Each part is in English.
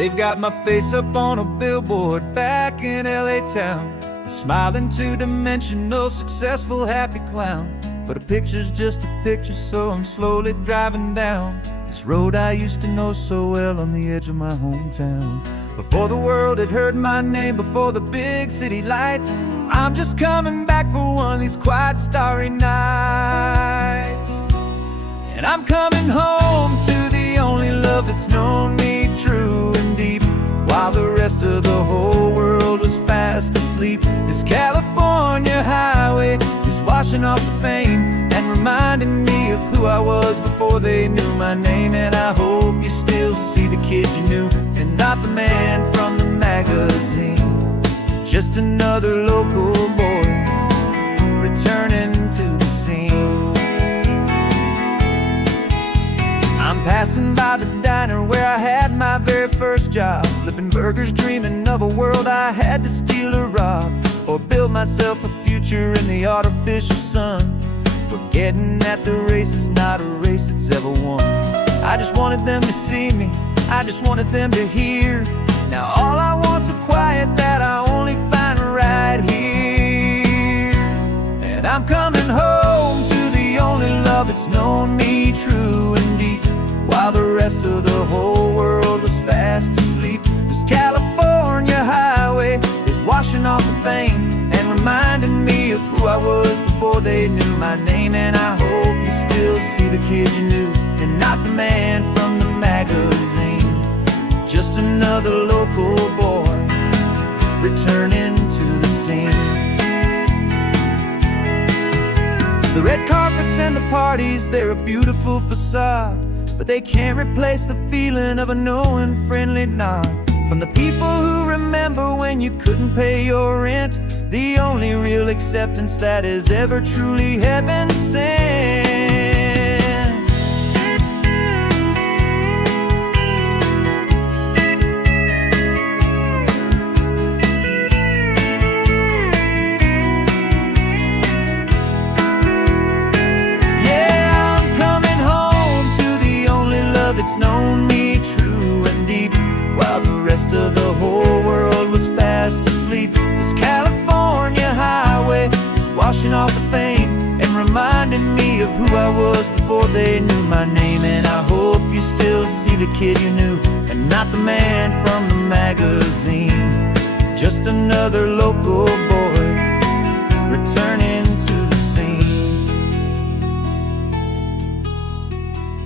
They've got my face up on a billboard back in LA town, a smiling two-dimensional, successful, happy clown. But a picture's just a picture, so I'm slowly driving down this road I used to know so well on the edge of my hometown. Before the world had heard my name, before the big city lights, I'm just coming back for one of these quiet, starry nights. And I'm coming home to the only love that's known me true and deep, while the rest of the whole world was fast asleep. This California highway is washing off the fame and reminding me of who I was before they knew my name. And I hope you still see the kid you knew, and not the man from the magazine. Just another local boy returning to the scene. I'm passing by the diner where I had my very first job, flipping burgers, dreaming of a world I had to steal or rob, or build myself a future in the artificial sun, forgetting that the race is not a race that's ever won. I just wanted them to see me, I just wanted them to hear. Now all I want's a quiet that I only find right here. And I'm coming home to the only love that's known me true and deep, while the rest of the whole world was fast asleep. This California highway is washing off the fame and reminding me of who I was before they knew my name. And I hope you still see the kid you knew, and not the man from the magazine. Just another local boy returning to the scene. The red carpets and the parties, they're a beautiful facade, but they can't replace the feeling of a knowing, friendly nod from the people who remember when you couldn't pay your rent. The only real acceptance that is ever truly heaven sent. It's known me true and deep, while the rest of the whole world was fast asleep. This California highway is washing off the fame and reminding me of who I was before they knew my name. And I hope you still see the kid you knew, and not the man from the magazine. Just another local boy returning to the scene.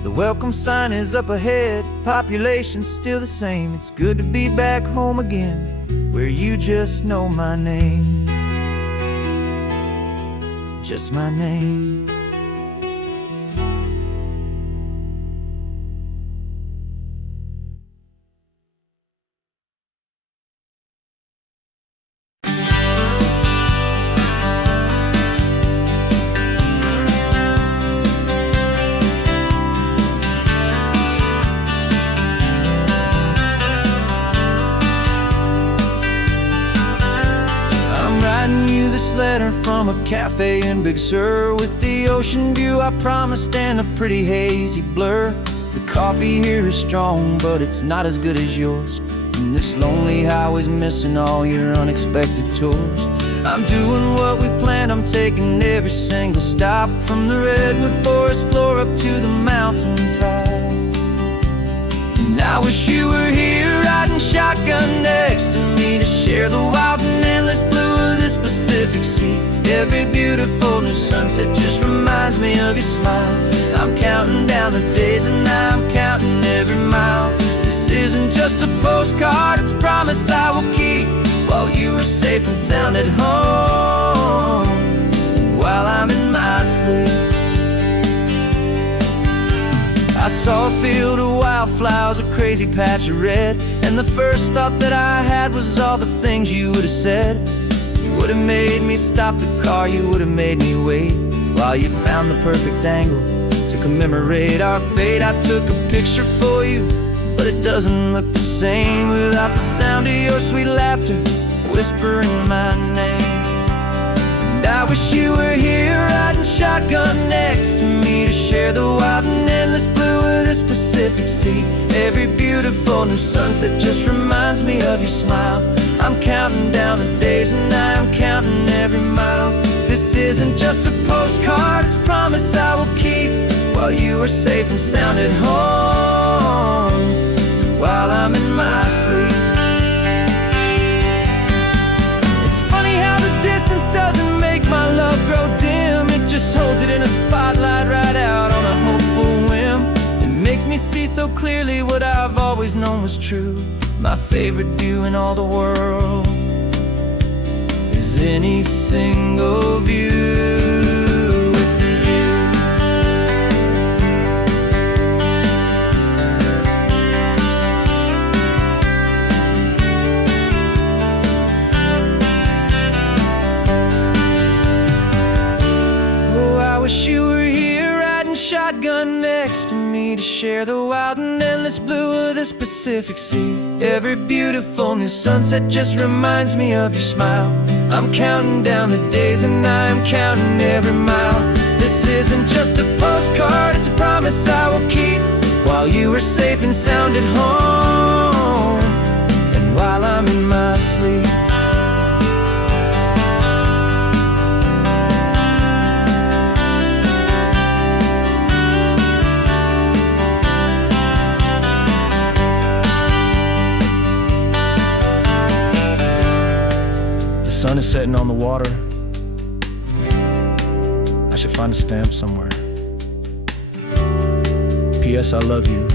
The welcome sign is up ahead, population's still the same. It's good to be back home again, where you just know my name. Just my name. Letter from a cafe in Big Sur, with the ocean view I promised and a pretty hazy blur. The coffee here is strong, but it's not as good as yours, and this lonely highway's missing all your unexpected tours. I'm doing what we planned, I'm taking every single stop, from the redwood forest floor up to the mountain top. And I wish you were here riding shotgun next to me, to share the wild and endless blue of this Pacific Sea. Every beautiful new sunset just reminds me of your smile. I'm counting down the days and I'm counting every mile. This isn't just a postcard, it's a promise I will keep, while you are safe and sound at home, while I'm in my sleep. I saw a field of wildflowers, a crazy patch of red, and the first thought that I had was all the things you would have said. You would have made me stop the car, you would have made me wait, while you found the perfect angle to commemorate our fate. I took a picture for you, but it doesn't look the same without the sound of your sweet laughter whispering my name. And I wish you were here riding shotgun next to me, to share the wild and endless blue of this Pacific Pacific Sea. Every beautiful new sunset just reminds me of your smile. I'm counting down the days and I am counting every mile. This isn't just a postcard, it's a promise I will keep, while you are safe and sound at home, while I'm in my sleep. It's funny how the distance doesn't make my love grow dim. It just holds it in a spotlight right out on a hopeful whim. It makes me see so clearly what I've always known was true. My favorite view in all the world is any single view with you. Oh, I wish you were here riding shotgun next to me to share the wild and endless blue of this Pacific Sea. Every beautiful new sunset just reminds me of your smile. I'm counting down the days and I am counting every mile. This isn't just a postcard, it's a promise I will keep, while you are safe and sound at home, and while I'm in my sleep. The sun is setting on the water. I should find a stamp somewhere. P.S. I love you.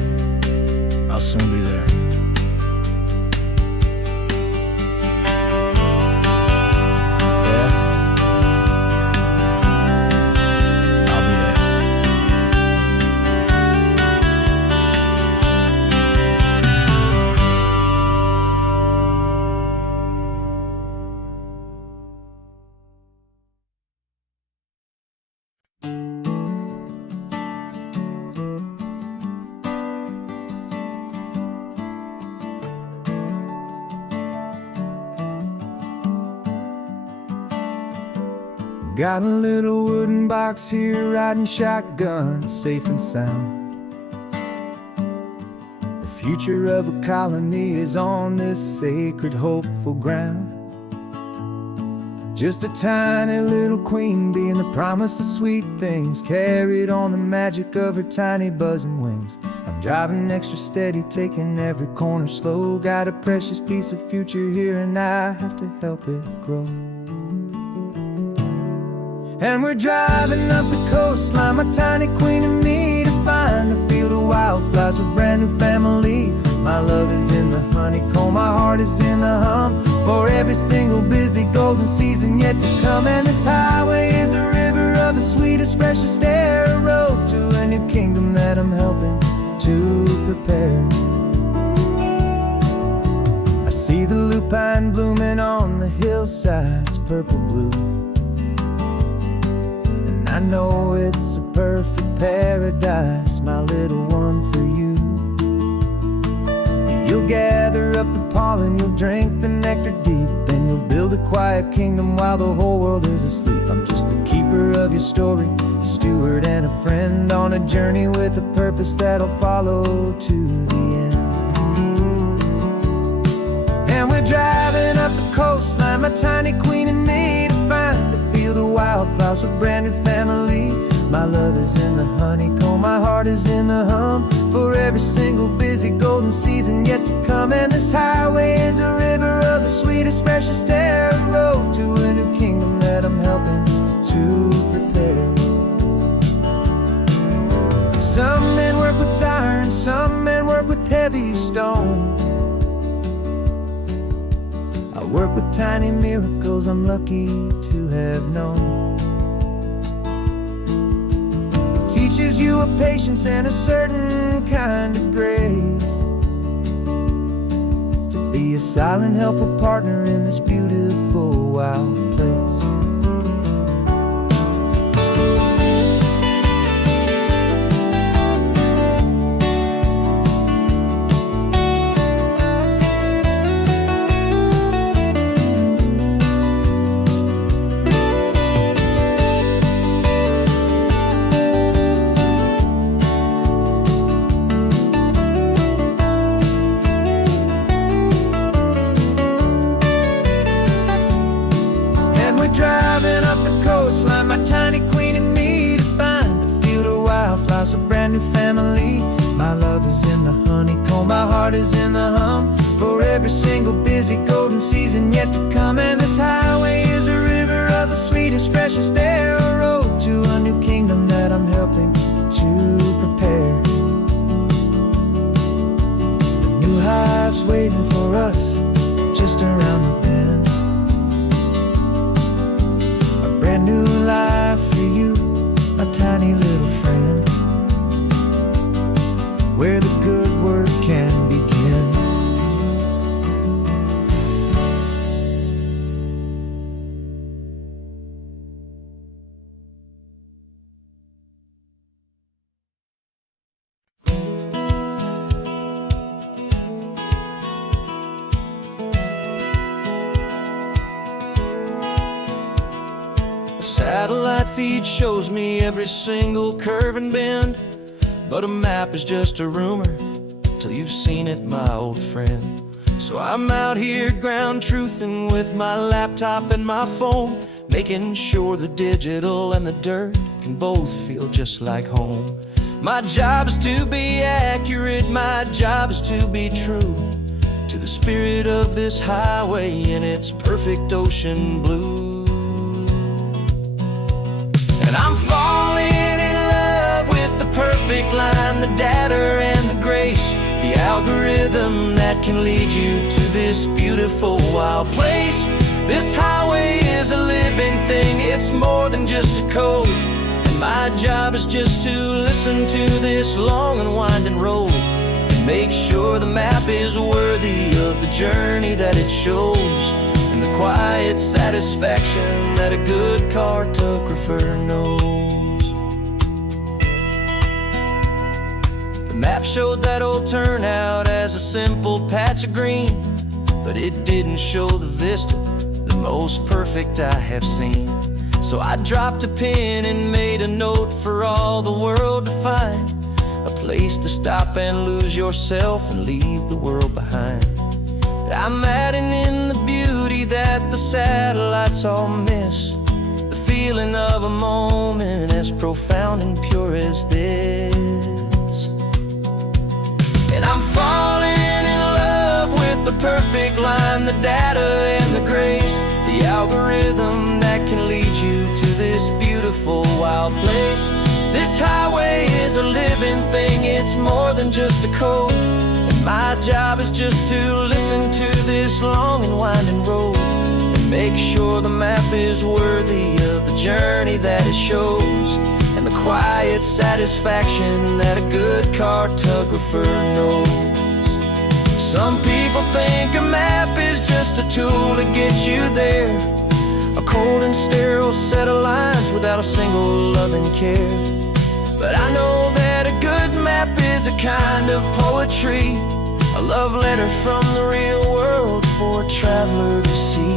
I'll soon be there. Yeah? I'll be there. Got a little wooden box here, riding shotgun, safe and sound. The future of a colony is on this sacred, hopeful ground. Just a tiny little queen bee and the promise of sweet things, carried on the magic of her tiny buzzing wings. I'm driving extra steady, taking every corner slow. Got a precious piece of future here and I have to help it grow. And we're driving up the coastline, my tiny queen and me, to find a field of wildflowers with brand new family. My love is in the honeycomb, my heart is in the hum, for every single busy golden season yet to come. And this highway is a river of the sweetest, freshest air, a road to a new kingdom that I'm helping to prepare. I see the lupine blooming on the hillsides, purple blue. I know it's a perfect paradise, my little one, for you. You'll gather up the pollen, you'll drink the nectar deep, and you'll build a quiet kingdom while the whole world is asleep. I'm just the keeper of your story, a steward and a friend, on a journey with a purpose that'll follow to the end. And we're driving up the coastline, my tiny queen and me, to find a field of wildflowers with brand new family. My love is in the honeycomb, my heart is in the hum, for every single busy golden season yet to come. And this highway is a river of the sweetest, freshest air, a road to a new kingdom that I'm helping to prepare. Some men work with iron, some men work with heavy stone. I work with tiny miracles I'm lucky to have known. It teaches you a patience and a certain kind of grace, to be a silent helper partner in this beautiful wild place. heart is in the hum for every single busy golden season yet to come. And this highway is a river of the sweetest, freshest air, a road to a new kingdom that I'm helping to prepare. The new hive's waiting for us just around the bend. A brand new life for you, my tiny little friend, where the good work can begin. A satellite feed shows me every single curve and bend, but a map is just a rumor till you've seen it, my old friend. So I'm out here ground truthing with my laptop and my phone, making sure the digital and the dirt can both feel just like home. My job is to be accurate, my job is to be true to the spirit of this highway in its perfect ocean blue. And I'm falling in love with the perfect line, the data and the grace, the algorithm that can lead you to this beautiful wild place. This highway is a living thing, it's more than just a code. And my job is just to listen to this long and winding road and make sure the map is worthy of the journey that it shows, and the quiet satisfaction that a good cartographer knows. The map showed that old turnout as a simple patch of green, but it didn't show the vista, the most perfect I have seen. So I dropped a pin and made a note for all the world to find, a place to stop and lose yourself and leave the world behind. I'm adding in the beauty that the satellites all miss, the feeling of a moment as profound and pure as this. And I'm falling in love with the perfect line, the data and the grace, the algorithm that can lead you to this beautiful wild place. This highway is a living thing, it's more than just a code. My job is just to listen to this long and winding road and make sure the map is worthy of the journey that it shows, and the quiet satisfaction that a good cartographer knows. Some people think a map is just a tool to get you there, a cold and sterile set of lines without a single loving care. But I know that a good map is a kind of poetry, a love letter from the real world for a traveler to see.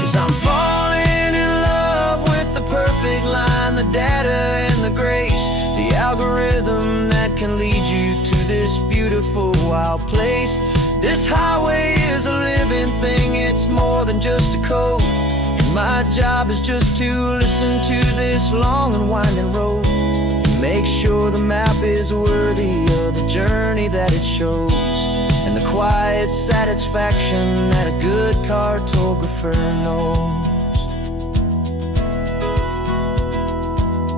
'Cause I'm falling in love with the perfect line, the data and the grace, the algorithm that can lead you to this beautiful wild place. This highway is a living thing, it's more than just a code. And my job is just to listen to this long and winding road and make sure the map is worthy of the journey that it shows, and the quiet satisfaction that a good cartographer knows.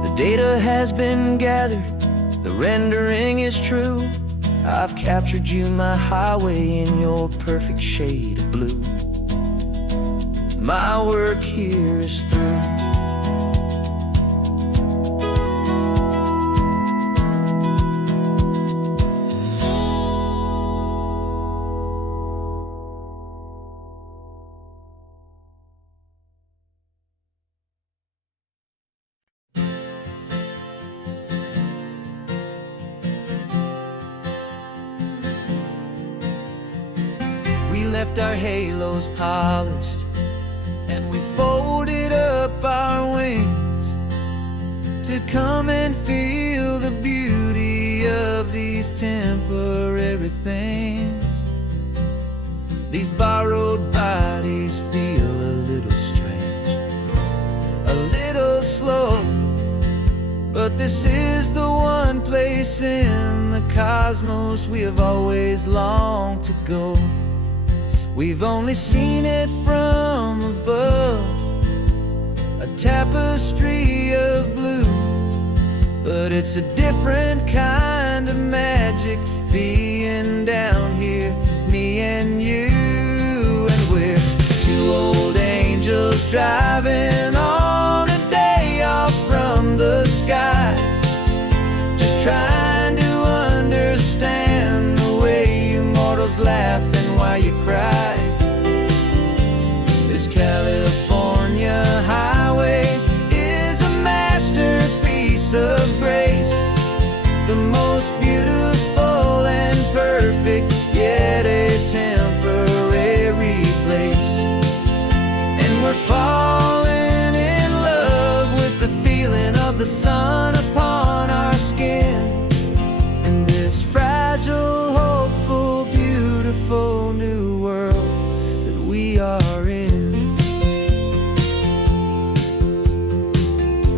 The data has been gathered, the rendering is true. I've captured you, my highway, in your perfect shade of blue. My work here is through. We left our halos polished and we folded these temporary things. These borrowed bodies feel a little strange, a little slow, but this is the one place in the cosmos we have always longed to go. We've only seen it from above, a tapestry of blue, but it's a different kind of magic being down here, me and you. And we're two old angels driving on a day off from the sky, just trying to understand the way you mortals laugh and why you cry. This California highway is a masterpiece of grace, the most beautiful and perfect, yet a temporary place. And we're falling in love with the feeling of the sun upon our skin, in this fragile, hopeful, beautiful new world that we are in.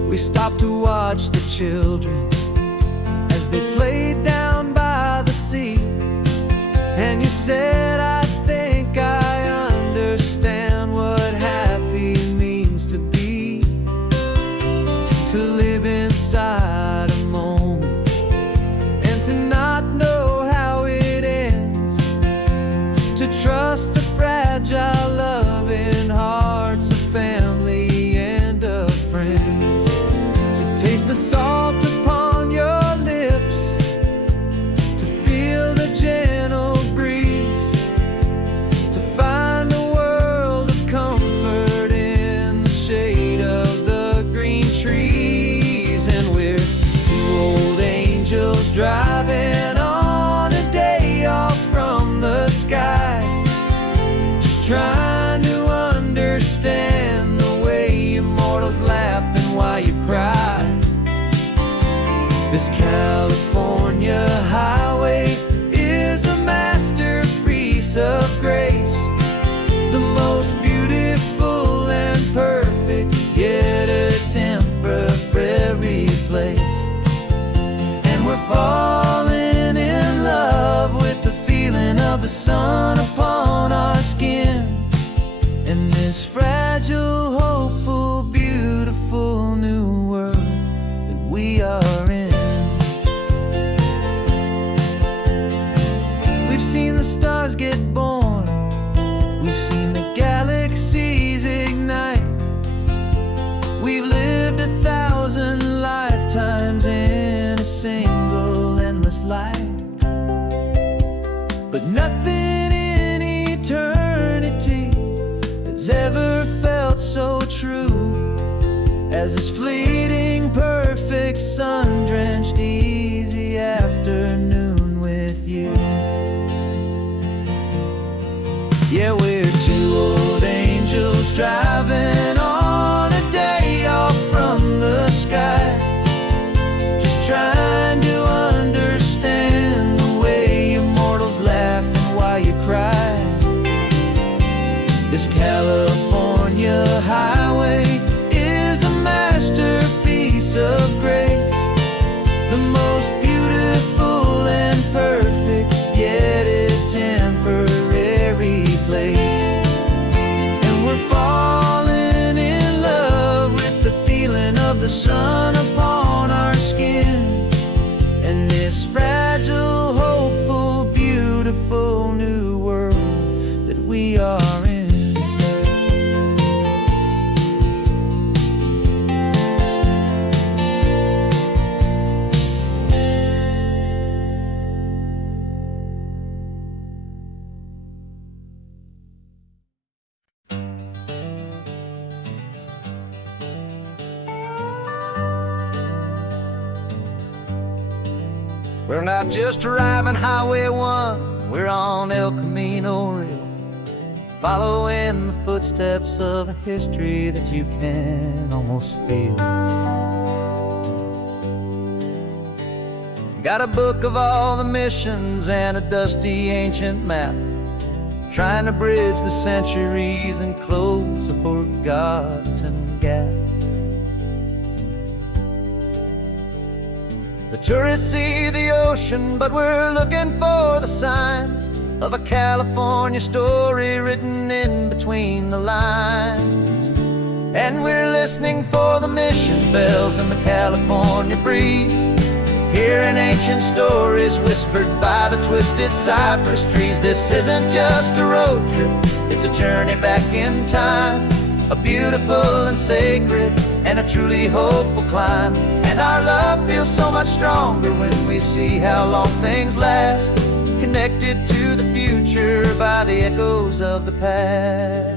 We stopped to watch the children as they played down by the sea, and you said, I think I understand what happy means to be, to live inside a moment and to not know how it ends, to trust the fragile loving hearts of family and of friends, to taste the salt upon your lips, to feel the gentle breeze, to find a world of comfort in the shade of the green trees. And we're two old angels driving on a day off from the sky, just trying to understand the way immortals laugh and why you cry. This California highway is a masterpiece of grace, the most beautiful and perfect, yet a temporary place. And we're falling in love with the feeling of the sun upon our skin, in this fragile, hopeful, beautiful new world that we are in. We've seen the stars get born, we've seen the galaxies ignite, we've lived 1,000 lifetimes in a single endless life, but nothing in eternity has ever felt so true as this fleeting, perfect, sun-drenched, easy afternoon with you. Yeah, we're two old angels driving on a day off from the sky, just trying to understand the way immortals laugh and why you cry. This California highway is a masterpiece of grace, the most beautiful and perfect, yet a temporary place. And we're falling in love with the feeling of the sun upon our skin, and this fragile, hopeful, beautiful new world that we are in. We're not just driving Highway 1, we're on El Camino Real, following the footsteps of a history that you can almost feel. Got a book of all the missions and a dusty ancient map, trying to bridge the centuries and close a forgotten gap. The tourists see the ocean, but we're looking for the signs of a California story written in between the lines. And we're listening for the mission bells in the California breeze, hearing ancient stories whispered by the twisted cypress trees. This isn't just a road trip, it's a journey back in time, a beautiful and sacred and a truly hopeful climb. And our love feels so much stronger when we see how long things last, connected to the future by the echoes of the past.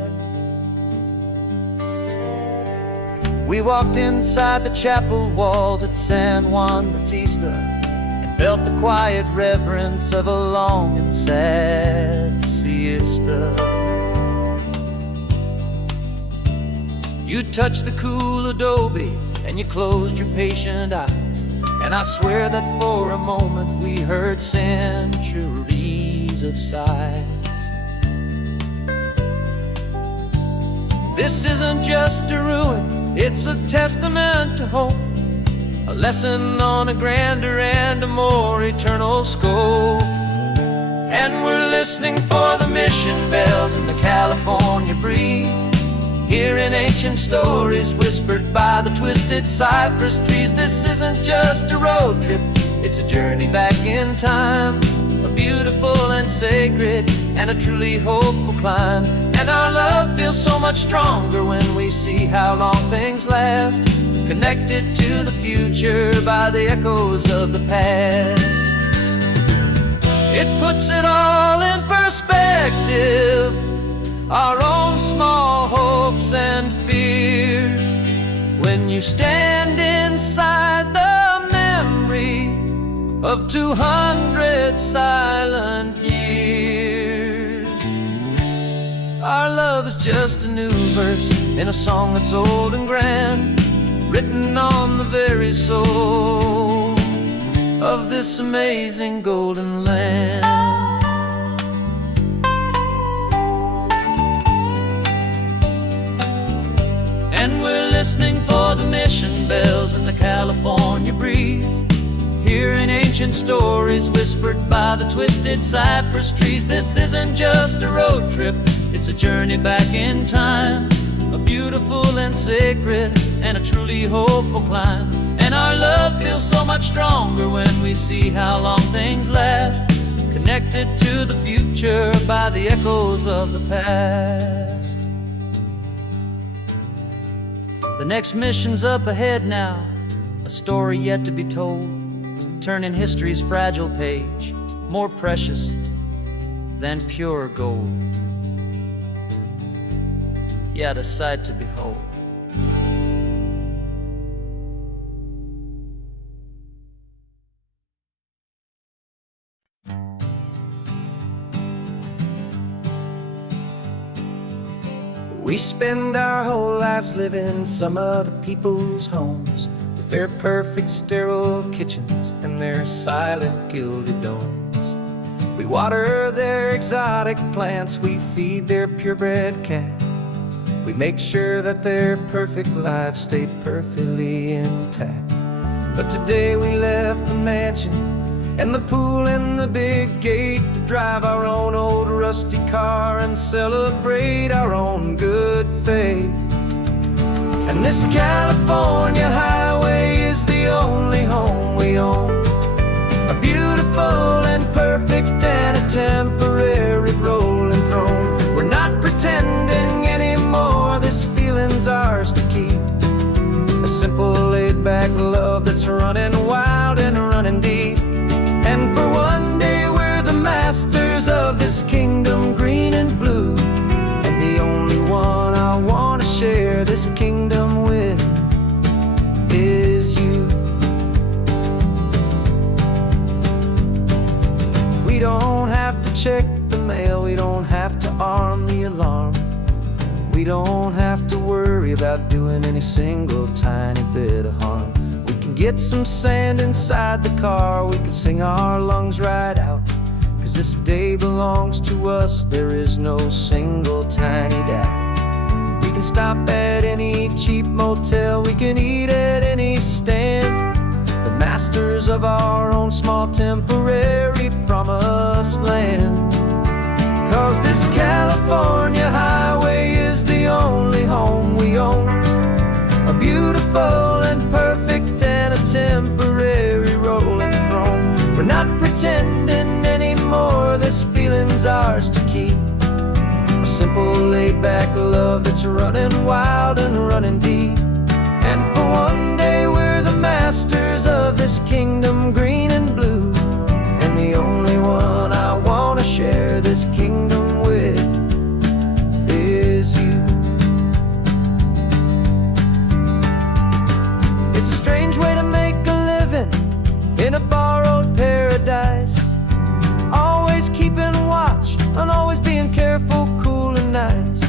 We walked inside the chapel walls at San Juan Bautista and felt the quiet reverence of a long and sad siesta. You touched the cool adobe and you closed your patient eyes, and I swear that for a moment we heard centuries of sighs. This isn't just a ruin, it's a testament to hope, a lesson on a grander and a more eternal scope. And we're listening for the mission bells in the California breeze, hearing ancient stories whispered by the twisted cypress trees. This isn't just a road trip, it's a journey back in time, a beautiful and sacred and a truly hopeful climb. And our love feels so much stronger when we see how long things last, connected to the future by the echoes of the past. It puts it all in perspective, our own small hopes and fears, when you stand inside the memory of 200 silent years. Our love is just a new verse in a song that's old and grand, written on the very soul of this amazing golden land. And we're listening for the mission bells in the California breeze, hearing ancient stories whispered by the twisted cypress trees. This isn't just a road trip, it's a journey back in time, a beautiful and sacred and a truly hopeful climb. And our love feels so much stronger when we see how long things last, connected to the future by the echoes of the past. The next mission's up ahead now, a story yet to be told, turning history's fragile page more precious than pure gold. Yet a sight to behold. We spend our whole lives living some other people's homes, with their perfect sterile kitchens and their silent gilded domes. We water their exotic plants, we feed their purebred cat, we make sure that their perfect lives stay perfectly intact. But today we left the mansion and the pool and the big gate to drive our own old rusty car and celebrate our own good faith. And this California highway is the only home we own, a beautiful and perfect and a temporary rolling throne. We're not pretending anymore, this feeling's ours to keep, a simple laid-back love that's running wild and running deep. And for one day we're the masters of this kingdom green and blue, and the only one I want to share this kingdom with is you. We don't have to check the mail, we don't have to arm the alarm, we don't have to worry about doing any single tiny bit of harm. We can get some sand inside the car, we can sing our lungs right out. 'Cause this day belongs to us, there is no single tiny doubt. We can stop at any cheap motel, we can eat at any stand, the masters of our own small temporary promised land. 'Cause this California highway is the only home we own, a beautiful and perfect and a temporary rolling throne. We're not pretending anymore, this feeling's ours to keep, a simple laid-back love that's running wild and running deep. And for one day we're the masters of this kingdom green and blue, and the only one I want to share this kingdom with is you. It's a strange way to make a living in a borrowed paradise, always keeping watch and always being careful, cool and nice.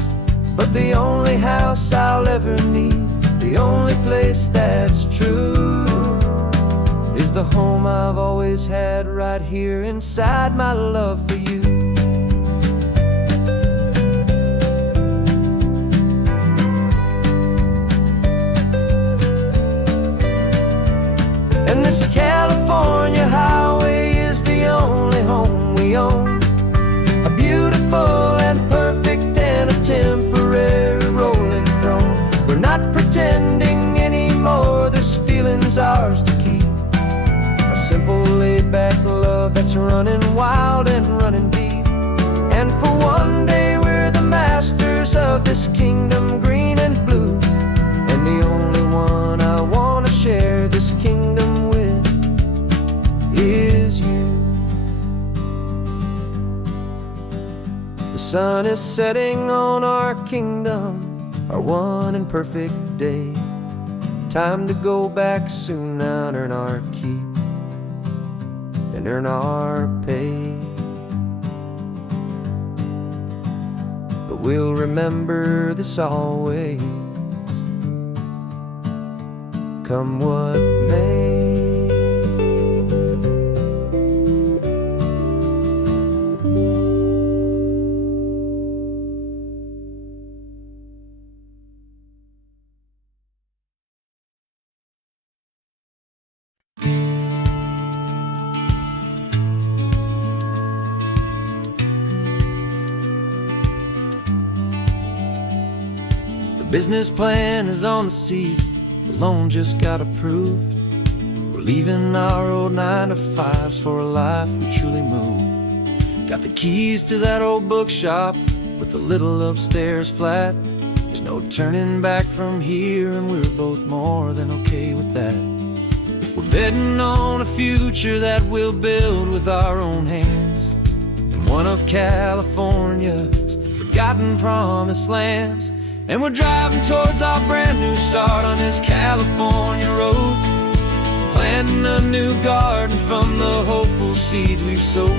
But the only house I'll ever need, the only place that's true, is the home I've always had right here inside my love for you. And this California highway is the only home we own, a beautiful and perfect and a temporary rolling throne. We're not pretending anymore, this feeling's ours to keep, a simple laid-back love that's running wild and running deep. And for one day we're the masters of this kingdom green and blue, and the only one I want to share this kingdom with is you. The sun is setting on our kingdom, our one and perfect day. Time to go back soon now and earn our keep and earn our pay. But we'll remember this always, come what may. The business plan is on the seat, the loan just got approved. We're leaving our old 9-to-5s for a life we truly move. Got the keys to that old bookshop with the little upstairs flat. There's no turning back from here, and we're both more than okay with that. We're betting on a future that we'll build with our own hands, in one of California's forgotten promised lands. And we're driving towards our brand new start on this California road, planting a new garden from the hopeful seeds we've sowed.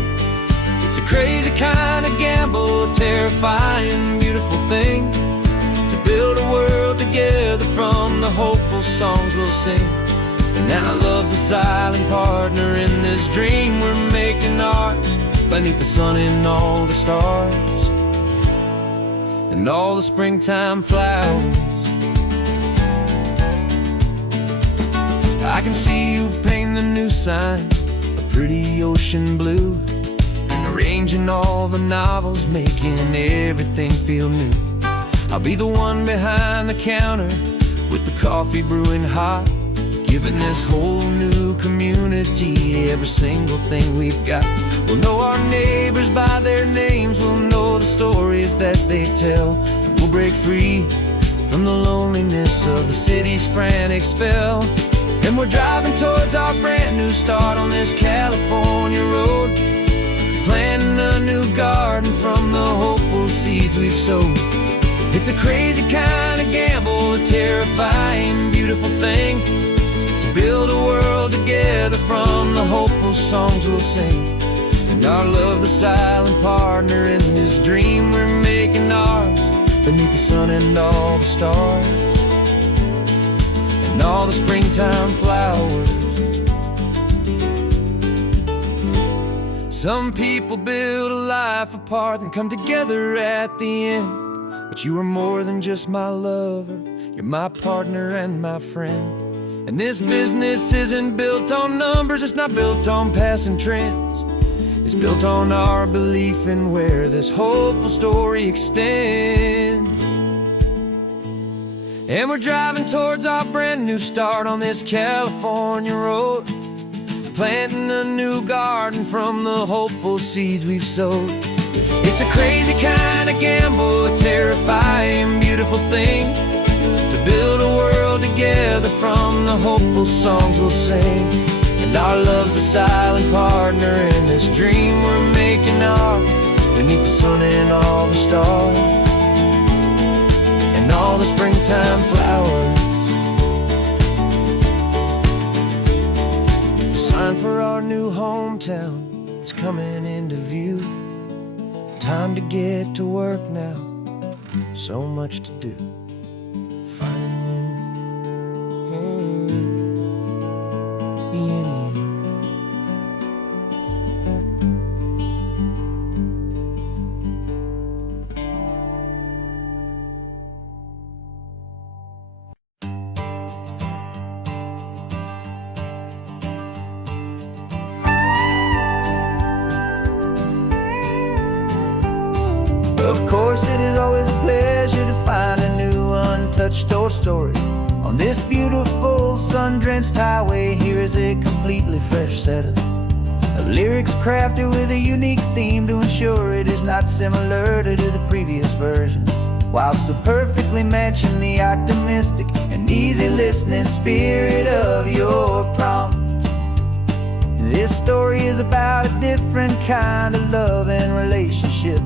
It's a crazy kind of gamble, a terrifying, beautiful thing, to build a world together from the hopeful songs we'll sing. And now love's a silent partner in this dream we're making ours, beneath the sun and all the stars and all the springtime flowers. I can see you painting the new sign, a pretty ocean blue, and arranging all the novels, making everything feel new. I'll be the one behind the counter with the coffee brewing hot, giving this whole new community every single thing we've got. We'll know our neighbors by their names, we'll know the stories that they tell, and we'll break free from the loneliness of the city's frantic spell. And we're driving towards our brand new start on this California road, planting a new garden from the hopeful seeds we've sowed. It's a crazy kind of gamble, a terrifying, beautiful thing, to build a world together from the hopeful songs we'll sing. And our love's the silent partner in this dream we're making ours, beneath the sun and all the stars and all the springtime flowers. Some people build a life apart and come together at the end, but you are more than just my lover, you're my partner and my friend. And this business isn't built on numbers, it's not built on passing trends. It's built on our belief in where this hopeful story extends. And we're driving towards our brand new start on this California road, planting a new garden from the hopeful seeds we've sowed. It's a crazy kind of gamble, a terrifying, beautiful thing, to build a world together from the hopeful songs we'll sing. And our love's a silent partner in this dream we're making ours, beneath the sun and all the stars, and all the springtime flowers. The sign for our new hometown is coming into view. Time to get to work now, so much to do. Of course, it is always a pleasure to find a new untouched old story. On this beautiful sun-drenched highway, here is a completely fresh set of lyrics crafted with a unique theme to ensure it is not similar to the previous versions, while still perfectly matching the optimistic and easy listening spirit of your prompt. This story is about a different kind of love and relationship.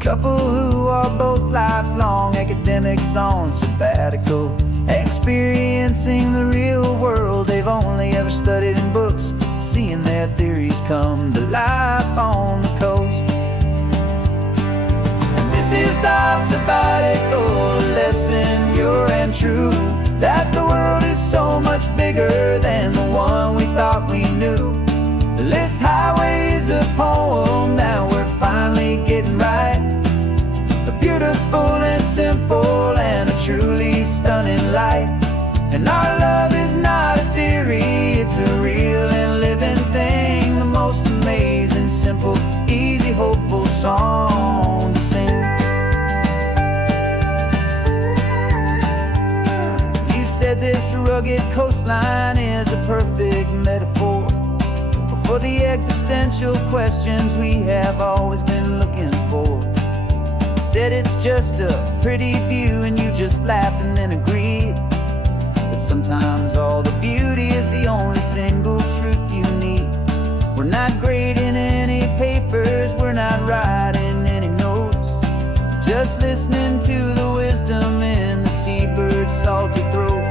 Couple who are both lifelong academics on sabbatical, experiencing the real world they've only ever studied in books, seeing their theories come to life on the coast. And this is our sabbatical lesson, pure and true, that the world is so much bigger than the one we thought we knew. This highway is a poem that we're finally getting right, a beautiful and simple and a truly stunning light. And our love is not a theory, it's a real and living thing, the most amazing, simple, easy, hopeful song to sing. You said this rugged coastline is a perfect metaphor for the existential questions we have always been looking for. You said it's just a pretty view and you just laughed and then agreed, but sometimes all the beauty is the only single truth you need. We're not grading any papers, we're not writing any notes, just listening to the wisdom in the seabird's salty throats.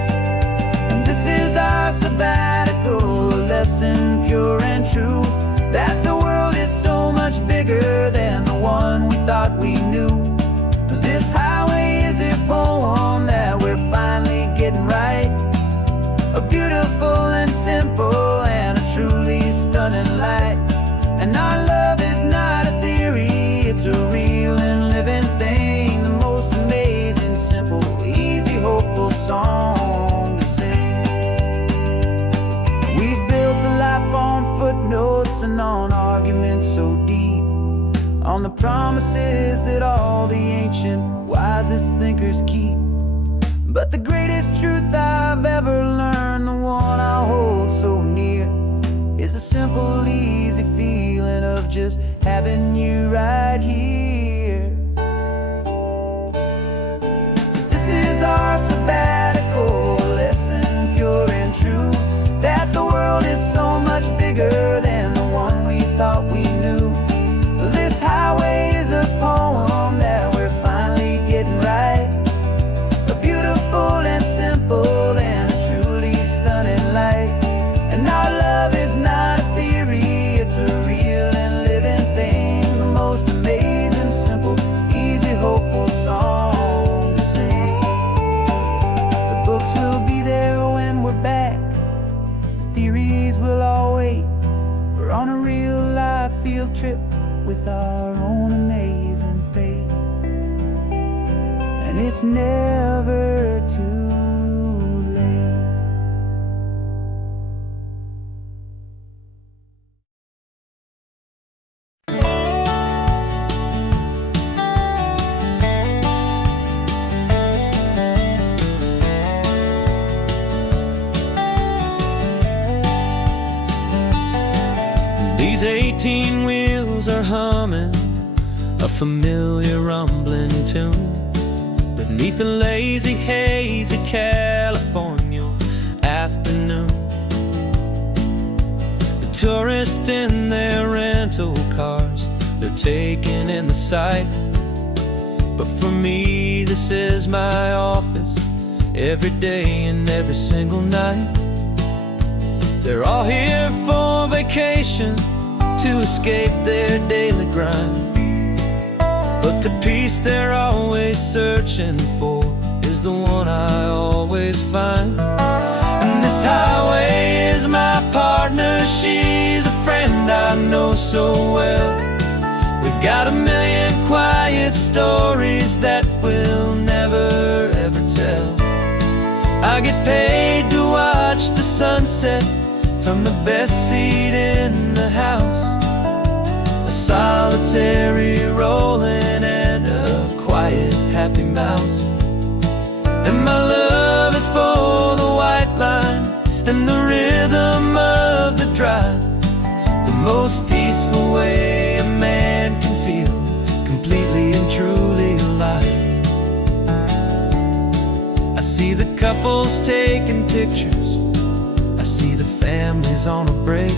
And this is our sabbatical lesson, pure and true, that the world is so much bigger than the one we thought we knew. This highway is a poem that we're finally getting right, a beautiful and simple and a truly stunning light. And our love is not a theory, it's a real and living thing, the most amazing, simple, easy, hopeful song to sing. We've built a life on footnotes and on arguments so deep, on the promises that all the ancient, wisest thinkers keep. But the greatest truth I've ever learned, the one I hold so near, is a simple, easy feeling of just having you right here. 'Cause this is our sabbatical lesson, pure and true, that the world is so much bigger than the one we thought we knew. This highway is a poem that we're finally getting right, a beautiful and simple and a truly stunning light. And our love is not a theory, it's a real and living thing, the it's never too late. These 18 wheels are humming a familiar rumbling tune beneath the lazy haze of California afternoon. The tourists in their rental cars, they're taking in the sight. But for me, this is my office, every day and every single night. They're all here for vacation, to escape their daily grind. But the peace they're always searching for is the one I always find. And this highway is my partner, she's a friend I know so well. We've got a million quiet stories that we'll never ever tell. I get paid to watch the sunset from the best seat in the house. A solitary rolling and a quiet happy mouse. And my love is for the white line and the rhythm of the drive. The most peaceful way a man can feel completely and truly alive. I see the couples taking pictures, I see the families on a break,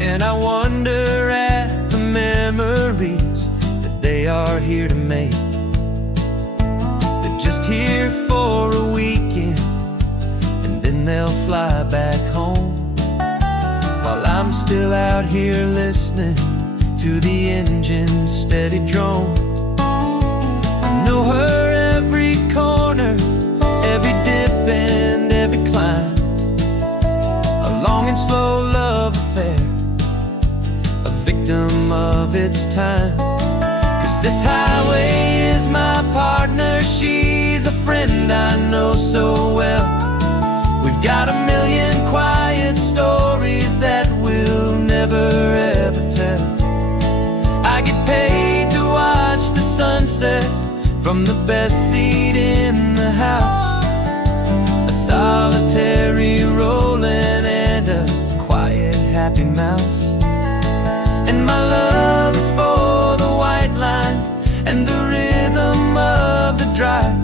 and I wonder at the memories that they are here to make. They're just here for a weekend, and then they'll fly back home, while I'm still out here listening to the engine's steady drone. I know her every corner, every dip and every climb. A long and slow love affair, a victim of its time. 'Cause this highway is my partner, she's a friend I know so well. We've got a million quiet stories that we'll never ever tell. I get paid to watch the sunset from the best seat in the house. A solitary rolling and a quiet happy mouse. And my love is for the white line and the rhythm of the drive.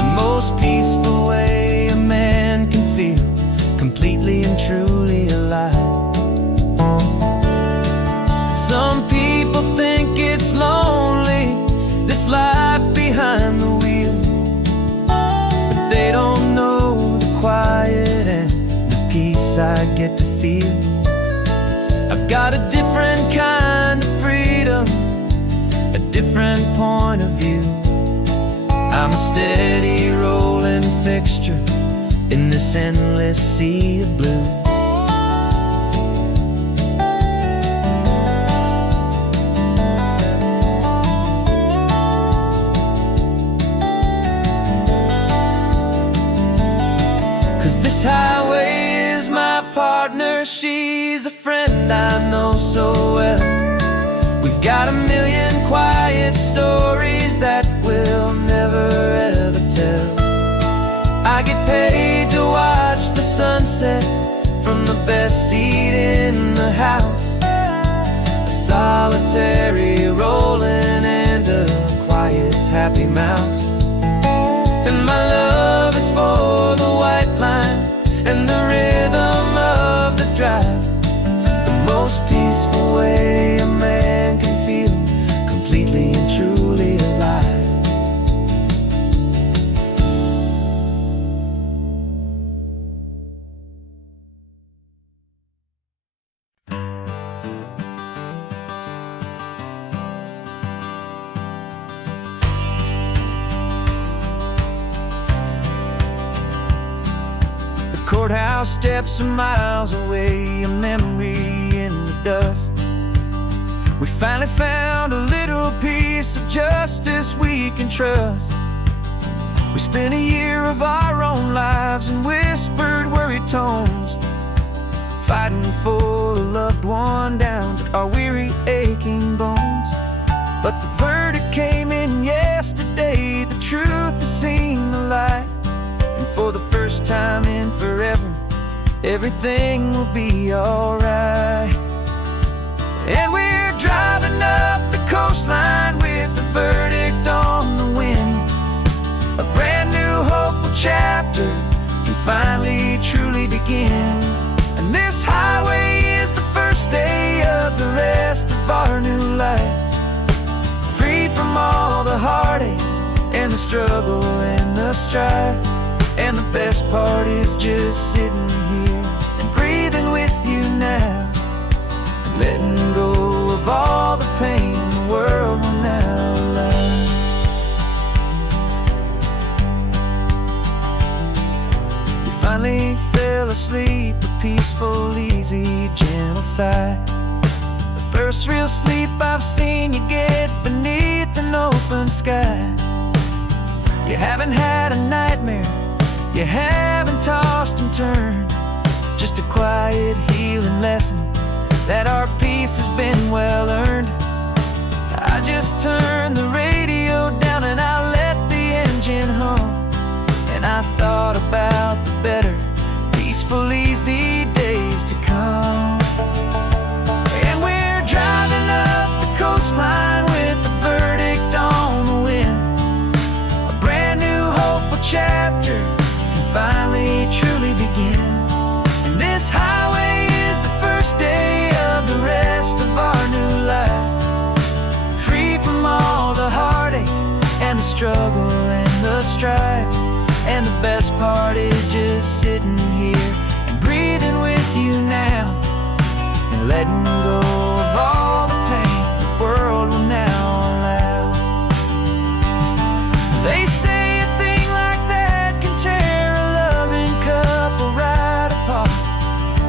The most peaceful way a man can feel completely and truly alive. Some people think it's lonely, this life behind the wheel, but they don't know the quiet and the peace I get to feel. I've got a different kind of freedom, a different point of view. I'm a steady rolling fixture in this endless sea of blue. This highway is my partner, she's a friend I know so well. We've got a million quiet stories that we'll never ever tell. I get paid to watch the sunset from the best seat in the house. A solitary rolling and a quiet happy mouse. And my love is for the white line and the rhythm of the drive. The most peaceful way a man can feel completely and truly alive. Courthouse steps are miles away, a memory in the dust. We finally found a little piece of justice we can trust. We spent a year of our own lives in whispered worried tones, fighting for a loved one down to our weary aching bones. But the verdict came in yesterday, the truth has seen the light, and for the first time in forever, everything will be alright. And we're driving up the coastline with the verdict on the wind. A brand new hopeful chapter can finally truly begin. And this highway is the first day of the rest of our new life, free from all the heartache and the struggle and the strife. And the best part is just sitting here and breathing with you now, and letting go of all the pain the world will now allow. You finally fell asleep, a peaceful, easy, gentle sigh. The first real sleep I've seen you get beneath an open sky. You haven't had a nightmare, you haven't tossed and turned, just a quiet healing lesson that our peace has been well earned. I just turned the radio down and I let the engine hum, and I thought about the better, peaceful, easy days to come. And we're driving up the coastline with the verdict on the wind. A brand new hopeful chapter can finally truly begin. And this highway is the first day of the rest of our new life, free from all the heartache and the struggle and the strife. And the best part is just sitting here and breathing with you now, and letting go of all the pain the world will now allow. They say a thing like that can tear a loving couple right apart.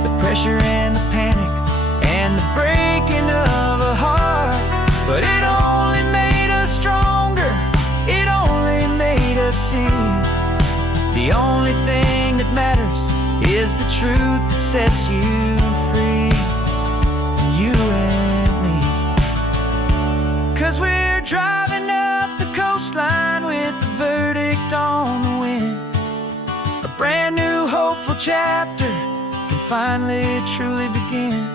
The pressure and the panic and the breaking of a heart. But it only made us stronger, it only made us see the only thing that matters is the truth that sets you free, you and me. 'Cause we're driving up the coastline with the verdict on the wind. A brand new hopeful chapter can finally truly begin.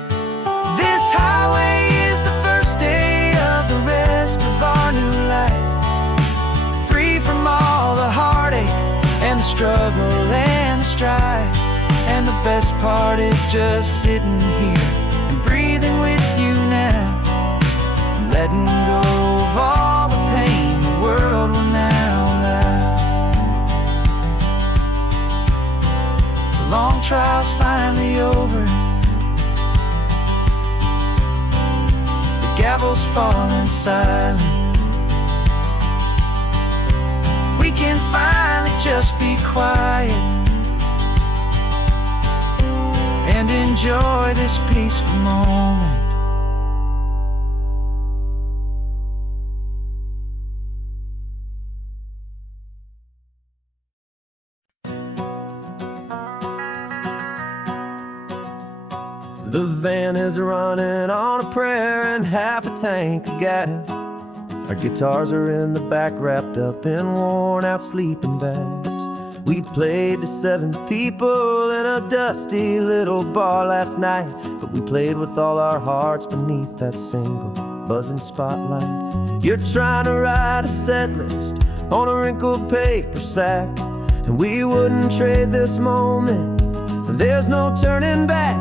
This highway is the first day of the rest of our new life, free from all the heartache and the struggle and the strife. And the best part is just sitting here and breathing with you now, and letting go of all the pain the world will now allow. The long trial's finally over, the gavel's falling silent. We can finally just be quiet and enjoy this peaceful moment. The van is running on a prayer and half a tank of gas. Our guitars are in the back, wrapped up in worn-out sleeping bags. We played to 7 people in a dusty little bar last night, but we played with all our hearts beneath that single buzzing spotlight. You're trying to write a set list on a wrinkled paper sack, and we wouldn't trade this moment. There's no turning back,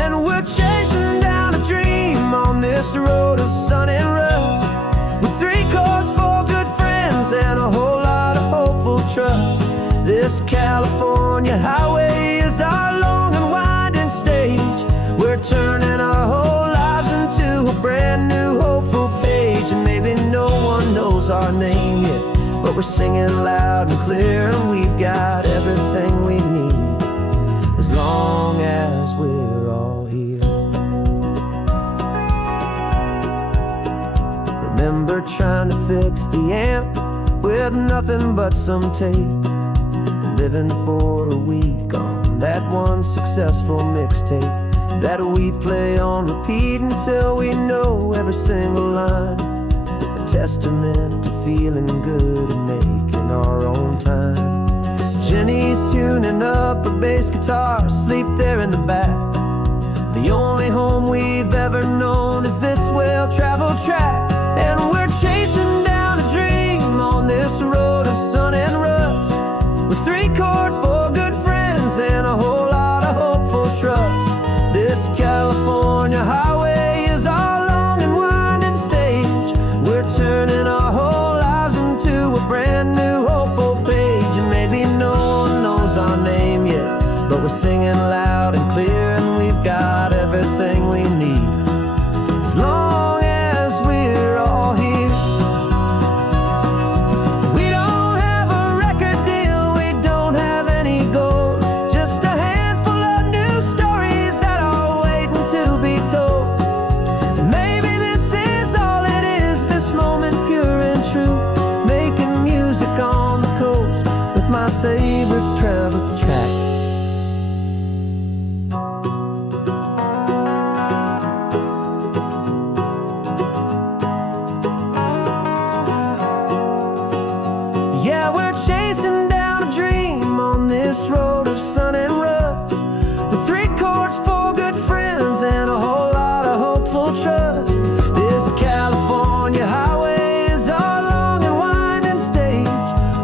and we're chasing down a dream on this road of sun and rust, with 3 chords, 4 good friends, and a whole lot of hopeful trust. This California highway is our long and winding stage. We're turning our whole lives into a brand new hopeful page. And maybe no one knows our name yet, but we're singing loud and clear, and we've got everything we need as long as we're all here. Remember trying to fix the amp with nothing but some tape, living for a week on that one successful mixtape that we play on repeat until we know every single line. A testament to feeling good and making our own time. Jenny's tuning up her bass guitar, asleep there in the back. The only home we've ever known is this well-traveled track. And we're chasing down a dream on this road of sun and rust, with 3 chords, 4 good friends, and a whole lot of hopeful trust. This California highway is our long and winding stage. We're turning our whole lives into a brand new hopeful page. And maybe no one knows our name yet, but we're singing loud and clear, and we've got everything we need, as long as we're all here. We don't have a record deal, we don't have any gold, just a handful of new stories that are waiting to be told. And maybe this is all it is, this moment pure and true, making music on the coast with my favorite travel track. Yeah, we're chasing down a dream on this road of sun and rust, with 3 chords, 4 good friends, and a whole lot of hopeful trust. This California highway is our long and winding stage.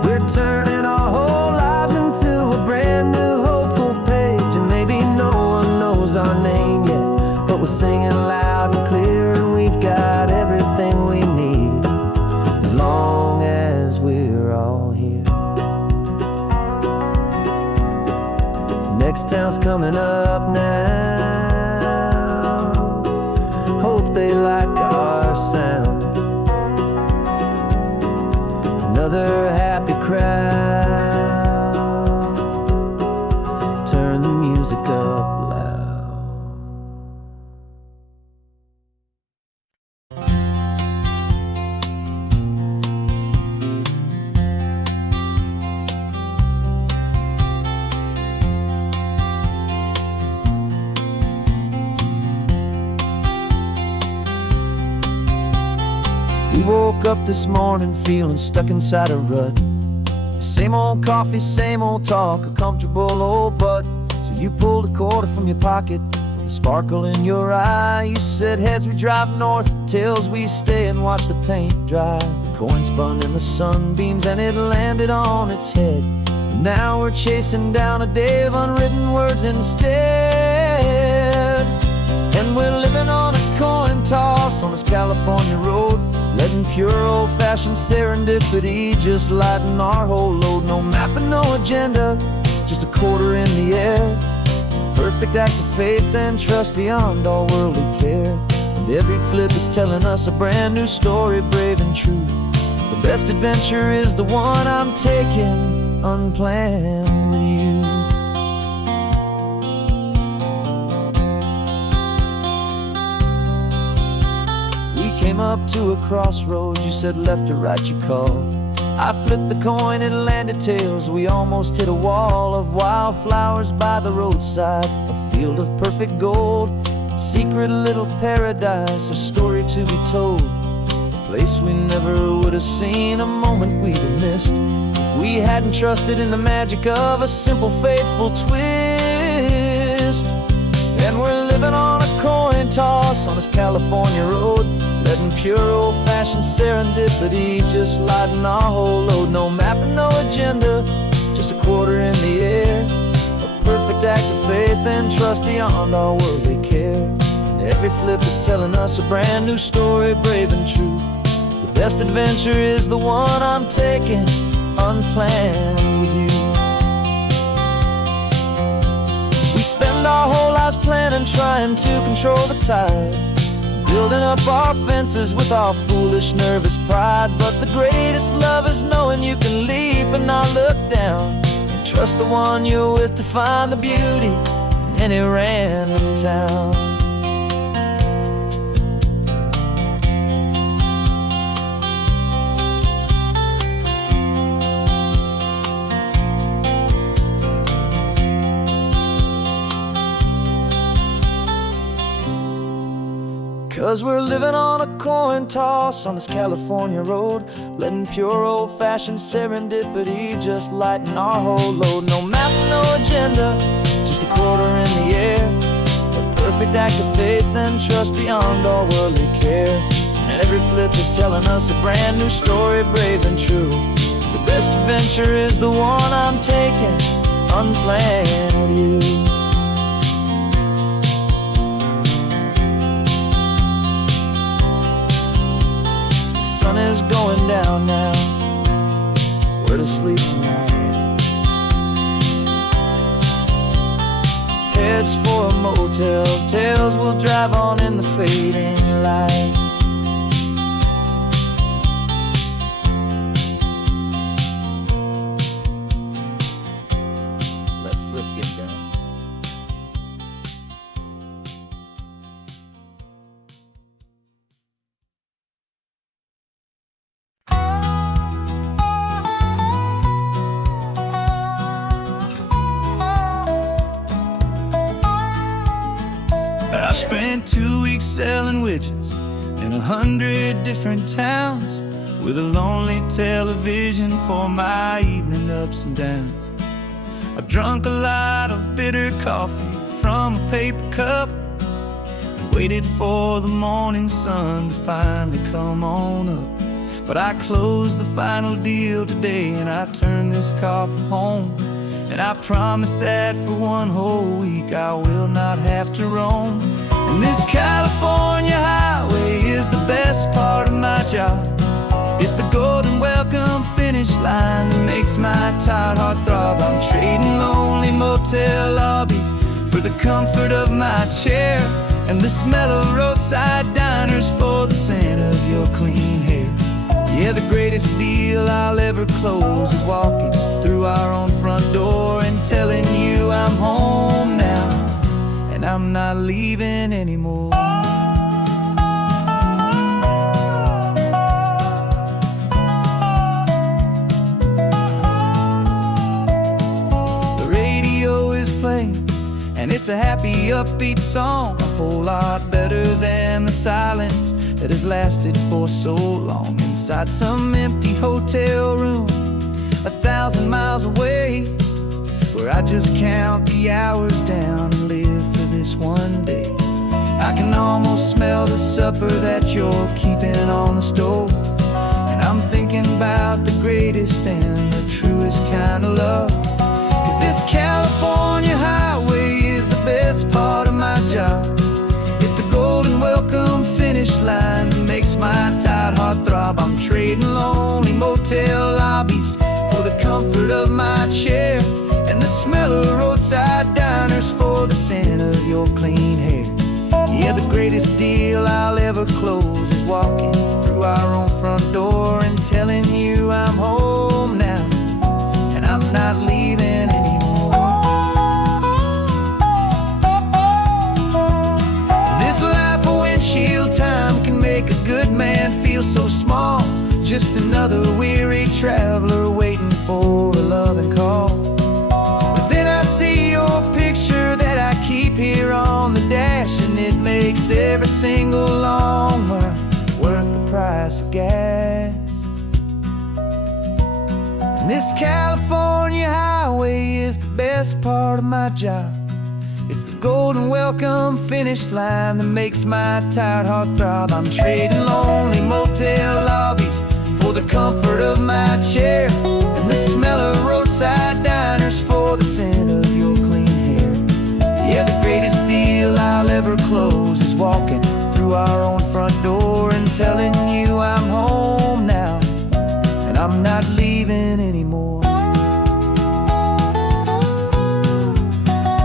We're turning our whole lives into a brand new hopeful page. And maybe no one knows our name yet, but we're singing loud and clear, and we've got everything we need, as long as we're all here. Next town's coming up now, hope they like our sound. Another happy crowd, turn the music up loud. We woke up this morning feeling stuck inside a rut. Same old coffee, same old talk, a comfortable old butt. So you pulled a quarter from your pocket with a sparkle in your eye. You said heads we drive north, tails we stay and watch the paint dry. The coin spun in the sunbeams and it landed on its head. And now we're chasing down a day of unwritten words instead. And we're living on a coin toss on this California road, letting pure old-fashioned serendipity just lighten our whole load. No map and no agenda, just a quarter in the air. Perfect act of faith and trust beyond all worldly care. And every flip is telling us a brand new story, brave and true. The best adventure is the one I'm taking unplanned with you. Came up to a crossroads, you said left or right, you called. I flipped the coin, it landed tails. We almost hit a wall of wildflowers by the roadside, a field of perfect gold, secret little paradise, a story to be told, a place we never would have seen, a moment we'd have missed if we hadn't trusted in the magic of a simple, faithful twist. And we're living on a coin toss on this California road, letting pure old-fashioned serendipity just lighten our whole load. No map and no agenda, just a quarter in the air. A perfect act of faith and trust beyond our worldly care. And every flip is telling us a brand new story, brave and true. The best adventure is the one I'm taking unplanned with you. We spend our whole lives planning, trying to control the tide, building up our fences with our foolish, nervous pride. But the greatest love is knowing you can leap and not look down, and trust the one you're with to find the beauty in any random town. 'Cause we're living on a coin toss on this California road, letting pure old-fashioned serendipity just lighten our whole load. No map, no agenda, just a quarter in the air, a perfect act of faith and trust beyond all worldly care. And every flip is telling us a brand new story, brave and true. The best adventure is the one I'm taking, unplanned with you. The sun is going down now, we're to sleep tonight. Heads for a motel, tails will drive on in the fading light. Let's flip get down. I've spent 2 weeks selling widgets in 100 different towns, with a lonely television for my evening ups and downs. I've drunk a lot of bitter coffee from a paper cup, and waited for the morning sun to finally come on up. But I closed the final deal today, and I turned this car for home. And I promise that for one whole week I will not have to roam. And this California highway is the best part of my job. It's the golden welcome finish line that makes my tired heart throb. I'm trading lonely motel lobbies for the comfort of my chair, and the smell of roadside diners for the scent of your clean hair. Yeah, the greatest deal I'll ever close is walking through our own front door and telling you I'm home now, and I'm not leaving anymore. The radio is playing, and it's a happy, upbeat song, a whole lot better than the silence that has lasted for so long. Inside some empty hotel room 1,000 miles away, where I just count the hours down and live for this one day. I can almost smell the supper that you're keeping on the stove, and I'm thinking about the greatest and the truest kind of love. 'Cause this California highway is the best part of my job. It's the golden welcome finish line that makes my tired heart throb. I'm trading lonely motel lobbies for the comfort of my chair, and the smell of roadside diners for the scent of your clean hair. Yeah, the greatest deal I'll ever close is walking through our own front door and telling you I'm home now, and I'm not leaving anymore. This life of windshield time can make a good man feel so small, just another weary traveler waiting for a loving call. But then I see your picture that I keep here on the dash, and it makes every single long mile worth the price of gas. And this California highway is the best part of my job. It's the golden welcome finish line that makes my tired heart throb. I'm trading lonely motel lobbies for the comfort of my chair, and the smell of roadside diners for the scent of your clean hair. Yeah, the greatest deal I'll ever close is walking through our own front door and telling you I'm home now, and I'm not leaving anymore.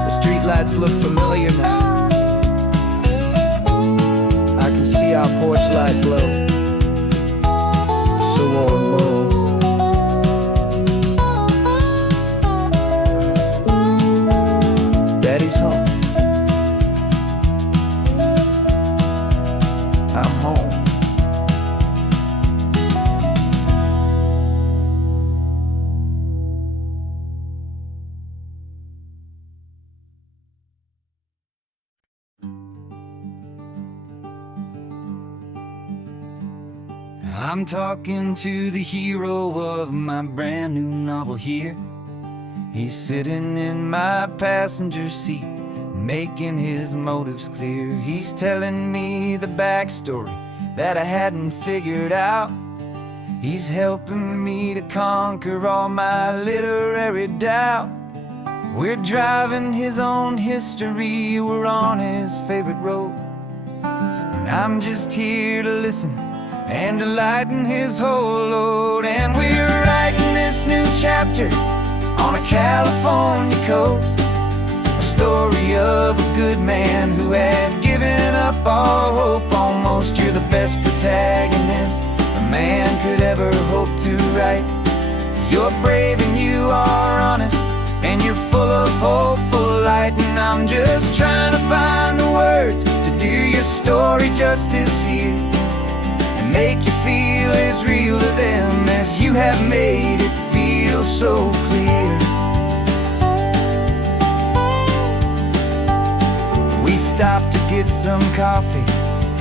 The streetlights look familiar now. I can see our porch light glow, so warm, low. Daddy's home. I'm home. I'm talking to the hero of my brand new novel here. He's sitting in my passenger seat, making his motives clear. He's telling me the backstory that I hadn't figured out. He's helping me to conquer all my literary doubt. We're driving his own history, we're on his favorite road, and I'm just here to listen and to lighten his whole load. And we're writing this new chapter on a California coast, a story of a good man who had given up all hope almost. You're the best protagonist a man could ever hope to write. You're brave and you are honest, and you're full of hopeful light. And I'm just trying to find the words to do your story justice here, and make you feel as real to them as you have made it feel so clear. We stopped to get some coffee,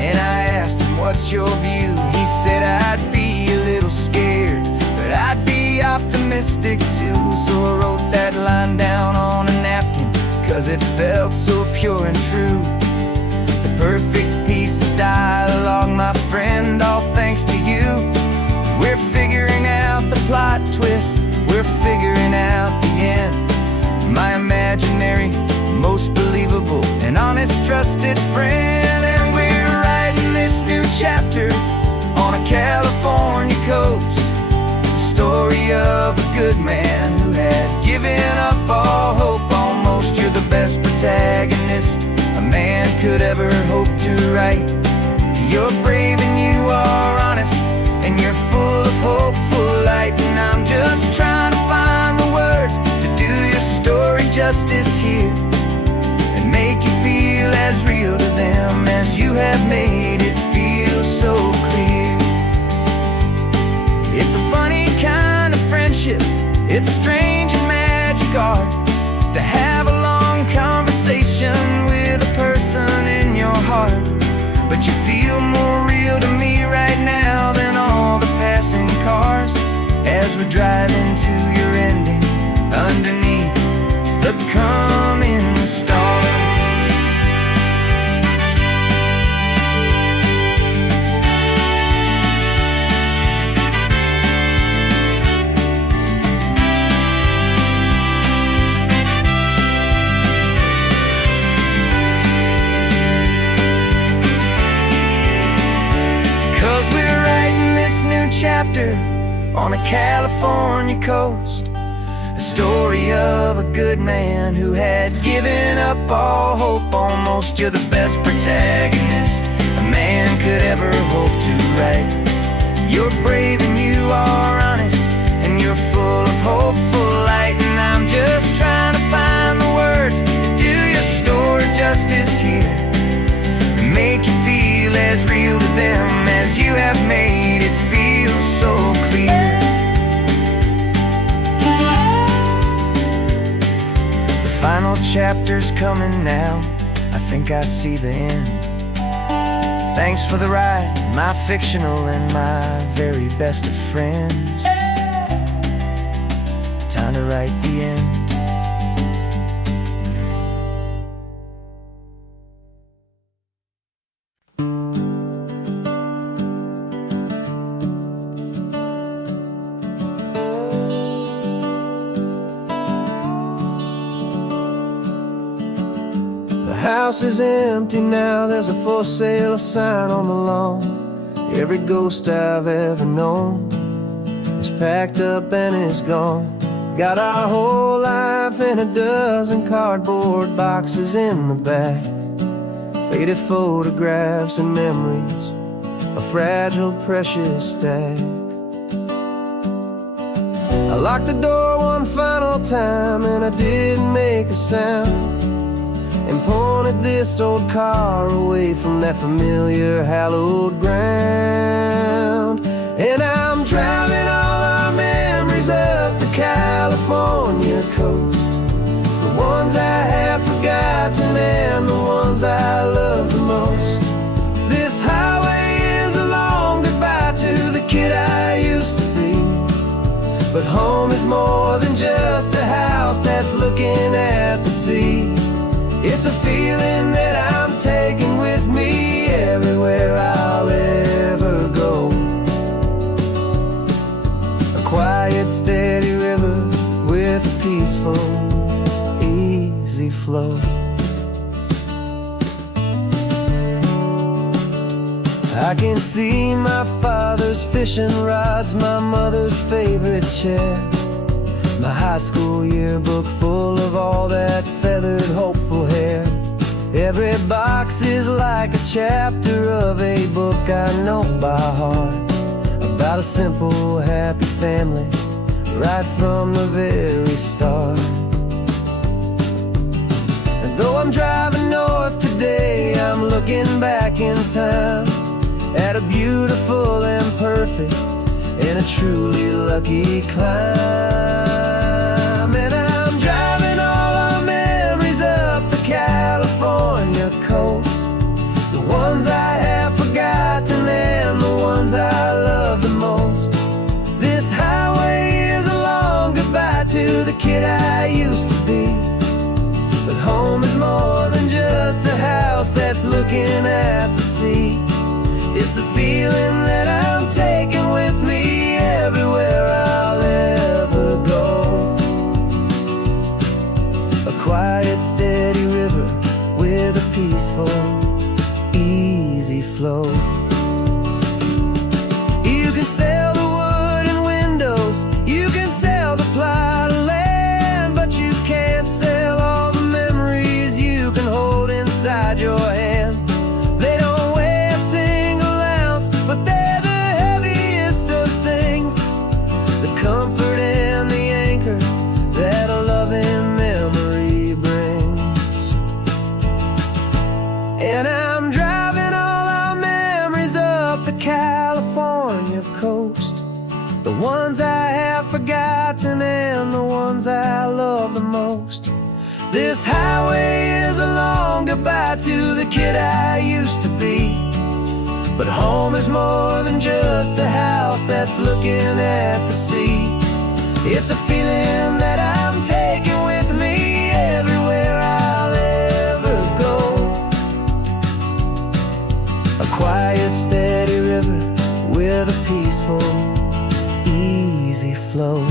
and I asked him, what's your view? He said, I'd be a little scared, but I'd be optimistic too. So I wrote that line down on a napkin, 'cause it felt so pure and true. The perfect piece of dialogue, my friend, all thanks to you. We're figuring out the plot twist, we're figuring out the end. My imaginary, most believable and honest trusted friend. And we're writing this new chapter on a California coast, the story of a good man who had given up all hope almost. You're the best protagonist a man could ever hope to write. You're brave and you are honest, and you're full of hopeful light. And I'm just trying to find the words to do your story justice here, and make you feel as real to them as you have made it feel so clear. It's a funny kind of friendship, it's a strange and magic art to have a long conversation with a person in your heart. But you feel more real to me right now than all the passing cars, as we're driving to your ending underneath the coming stars. 'Cause we're writing this new chapter on a California coast, a story of a good man who had given up all hope almost. You're the best protagonist a man could ever hope to write. You're brave and you are honest, and you're full of hopeful light. And I'm just trying to find the words to do your story justice here, and make you feel as real to them as you have made it feel so clear. The final chapter's coming now, I think I see the end. Thanks for the ride, my fictional and my very best of friends. Time to write the end. The house is empty now, there's a for sale sign on the lawn. Every ghost I've ever known is packed up and is gone. Got our whole life in a dozen cardboard boxes in the back, faded photographs and memories, a fragile, precious stack. I locked the door one final time and I didn't make a sound, and pointed this old car away from that familiar hallowed ground. And I'm driving all our memories up the California coast, the ones I have forgotten and the ones I love the most. This highway is a long goodbye to the that's looking at the sea. It's a feeling that I'm taking with me everywhere I'll ever go. A quiet, steady river with a peaceful, easy flow. I can see my father's fishing rods, my mother's favorite chair, my high school yearbook full of all that feathered, hopeful hair. Every box is like a chapter of a book I know by heart, about a simple, happy family, right from the very start. And though I'm driving north today, I'm looking back in time at a beautiful and perfect and a truly lucky climb. And I'm driving all our memories up the California coast, the ones I have forgotten and the ones I love the most. This highway is a long goodbye to the kid I used to be, but home is more than just a house that's looking at the sea. It's a feeling that I'm taking with me everywhere I'll ever go. A quiet, steady river with a peaceful, easy flow. You can sail the wood and windows, you can sail the plot of land, but you can't sail all the memories you can hold inside your hand. They don't weigh a single ounce, but they're the heaviest of things, the comfort and the anchor that a loving memory brings. And I'm driving all our memories up the California coast, the ones I have forgotten and the ones I love the most. This highway is a long goodbye to the kid I used to be, but home is more than just a house that's looking at the sea. It's a feeling that I'm taking with me everywhere I'll ever go. A quiet, steady river with a peaceful, easy flow.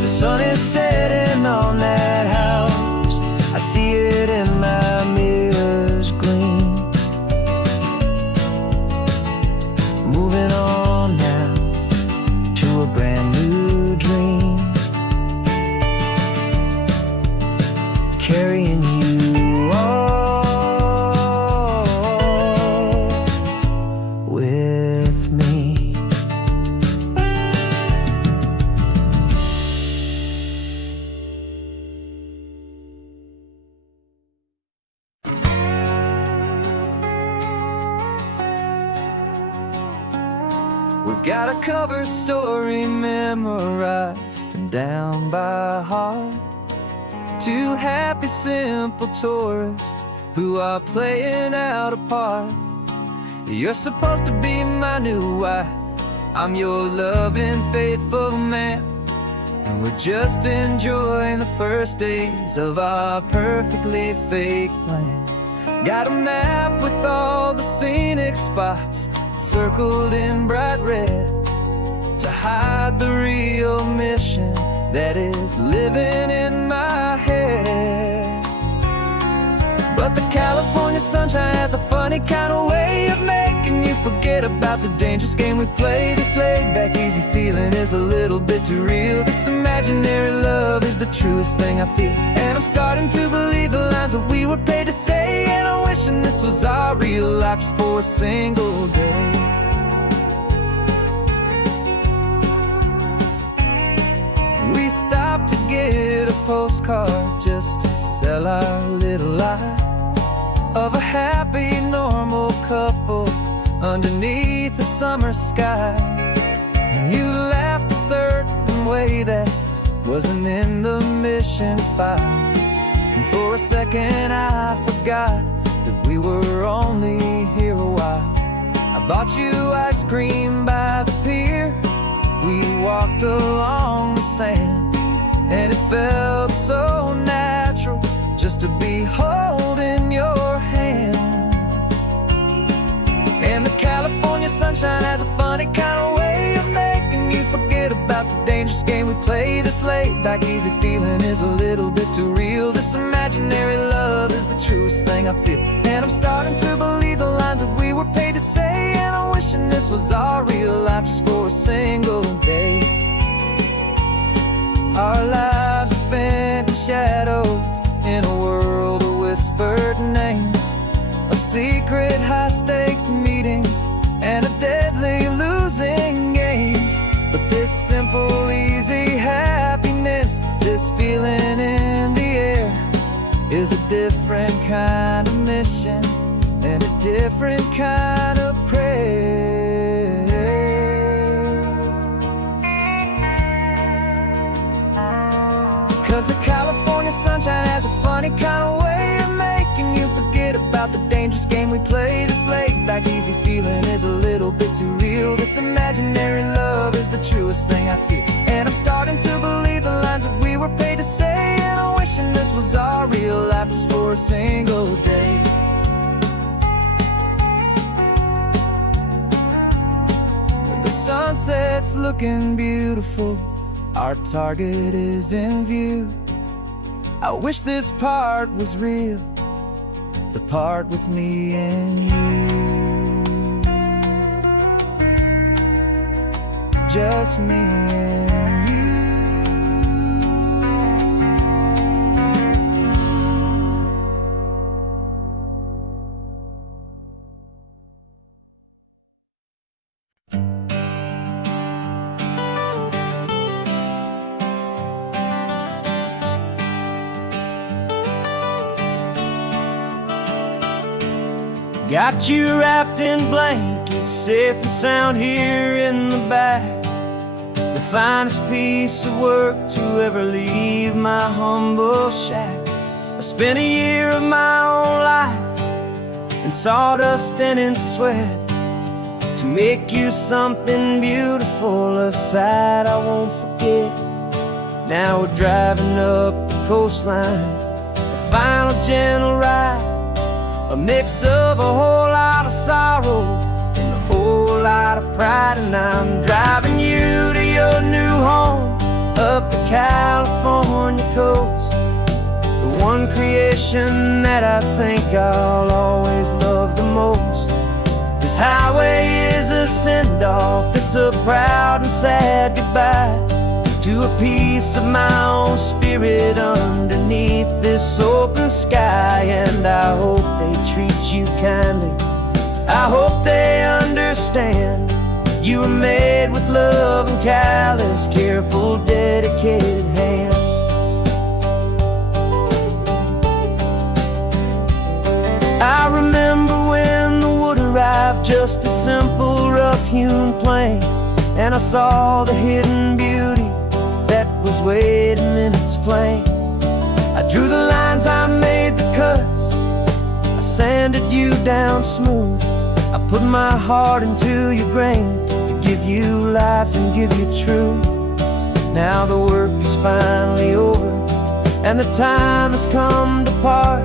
The sun is setting on that house, I see it in my mirror's gleam. Moving on now to a brand new dream, carrying you all with me. We've got a cover story memorized and down by heart. Two happy, simple tourists who are playing out a part. You're supposed to be my new wife, I'm your loving, faithful man, and we're just enjoying the first days of our perfectly fake plan. Got a map with all the scenic spots circled in bright red to hide the real mission that is living in my head. But the California sunshine has a funny kind of way of making you forget about the dangerous game we play. This laid-back, easy feeling is a little bit too real. This imaginary love is the truest thing I feel, and I'm starting to believe the lines that we were paid to say. And I'm wishing this was our real life just for a single day. We stopped to get a postcard just to sell our little lie of a happy, normal couple underneath the summer sky. And you laughed a certain way that wasn't in the mission file, and for a second I forgot that we were only here a while. I bought you ice cream by the pier. We walked along the sand, and it felt so natural just to be holding your hand. And the California sunshine has a funny kind of way of making you forget about the dangerous game we play. This laid back easy feeling is a little bit too real. This imaginary love is the truest thing I feel. And I'm starting to believe the lines that we were paid to say, and I'm wishing this was our real life just for a single day. Our lives are spent in shadows, in a world of whispered names, of secret high-stakes meetings and of deadly losing games. But this simple, easy happiness, this feeling in the air, is a different kind of mission and a different kind of prayer. 'Cause the California sunshine has a funny kind of way of making you forget about the dangerous game we play. This laid back easy feeling is a little bit too real. This imaginary love is the truest thing I feel. And I'm starting to believe the lines that we were paid to say, and I'm wishing this was our real life just for a single day. The sunset's looking beautiful, our target is in view. I wish this part was real, the part with me and you. Just me and you. Got you wrapped in blankets, safe and sound here in the back. The finest piece of work to ever leave my humble shack. I spent a year of my own life in sawdust and in sweat to make you something beautiful, a sight I won't forget. Now we're driving up the coastline, a final gentle ride, a mix of a whole lot of sorrow and a whole lot of pride. And I'm driving you to your new home up the California coast, the one creation that I think I'll always love the most. This highway is a send-off, it's a proud and sad goodbye to a piece of my own spirit underneath this open sky. And I hope they treat you kindly, I hope they understand you were made with love and callous, careful, dedicated hands. I remember when the wood arrived, just a simple rough-hewn plank, and I saw the hidden beauty that was waiting in its flame. I drew the lines, I made the cuts, I sanded you down smooth. I put my heart into your grain to give you life and give you truth. Now the work is finally over, and the time has come to part,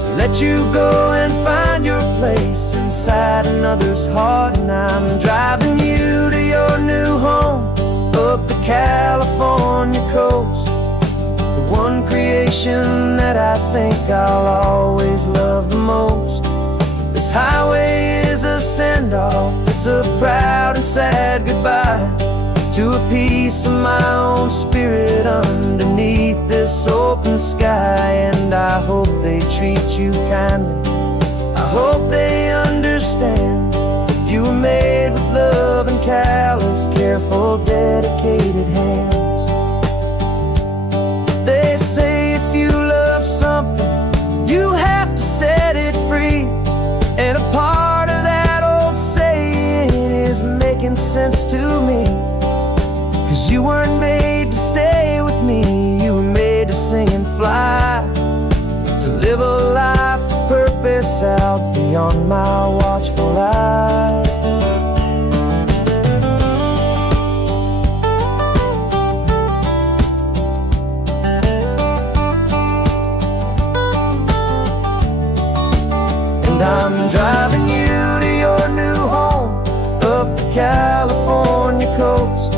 to let you go and find your place inside another's heart. And I'm driving you to your new home up the California coast, the one creation that I think I'll always love the most. This highway is a send-off, it's a proud and sad goodbye to a piece of my own spirit underneath this open sky. And I hope they treat you kindly, I hope they understand you were made with love and callous, careful, dedicated hands. They say if you love something, you have to set it free. And a part of that old saying is making sense to me. 'Cause you weren't made to stay with me, you were made to sing and fly, to live a life of purpose out beyond my watchful eye. driving you to your new home up the California coast.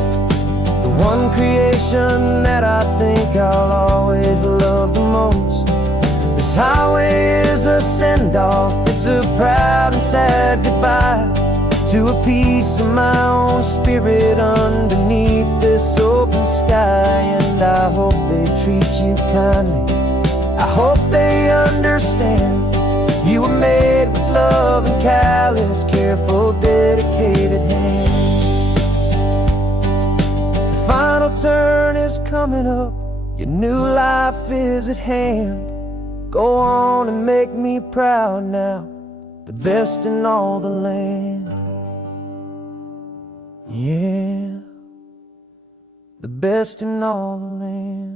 The one creation that I think I'll always love the most. This highway is a send-off, it's a proud and sad goodbye to a piece of my own spirit underneath this open sky. And I hope they treat you kindly, I hope they understand you were made with love and callous, careful, dedicated hands. The final turn is coming up, your new life is at hand. Go on and make me proud now, the best in all the land. Yeah, the best in all the land.